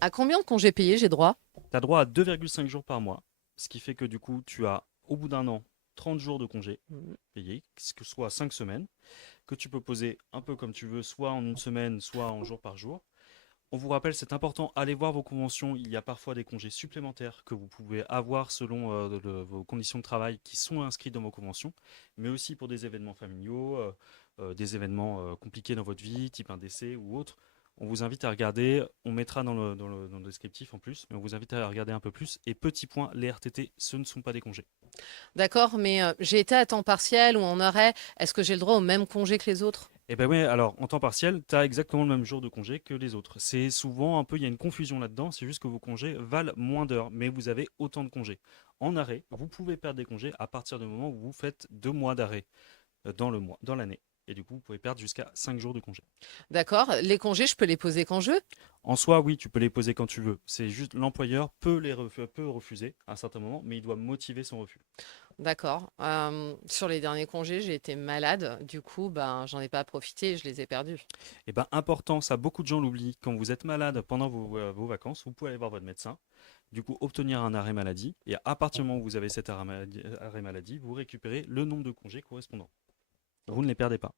À combien de congés payés j'ai droit? Tu as droit à 2,5 jours par mois, ce qui fait que du coup, tu as, au bout d'un an, 30 jours de congés payés, ce que soit 5 semaines, que tu peux poser un peu comme tu veux, soit en une semaine, soit en jour par jour. On vous rappelle, c'est important, allez voir vos conventions. Il y a parfois des congés supplémentaires que vous pouvez avoir selon vos conditions de travail qui sont inscrites dans vos conventions, mais aussi pour des événements familiaux, des événements compliqués dans votre vie, type un décès ou autre. On vous invite à regarder, on mettra dans le descriptif en plus, mais on vous invite à regarder un peu plus. Et petit point, les RTT, ce ne sont pas des congés. D'accord, mais j'ai été à temps partiel ou en arrêt. Est-ce que j'ai le droit au même congé que les autres? Eh ben oui, alors en temps partiel, tu as exactement le même jour de congé que les autres. C'est souvent un peu, il y a une confusion là-dedans, c'est juste que vos congés valent moins d'heures, mais vous avez autant de congés. En arrêt, vous pouvez perdre des congés à partir du moment où vous faites 2 mois d'arrêt dans le mois, dans l'année. Et du coup, vous pouvez perdre jusqu'à 5 jours de congé. D'accord, les congés, je peux les poser quand je veux? En soi, oui, tu peux les poser quand tu veux. C'est juste l'employeur peut refuser à un certain moment, mais il doit motiver son refus. D'accord. Sur les derniers congés, j'ai été malade. Du coup, ben, j'en ai pas profité et je les ai perdus. Et ben important, ça beaucoup de gens l'oublient. Quand vous êtes malade pendant vos vacances, vous pouvez aller voir votre médecin. Du coup, obtenir un arrêt maladie. Et à partir du moment où vous avez cet arrêt maladie, vous récupérez le nombre de congés correspondants. Vous ne les perdez pas.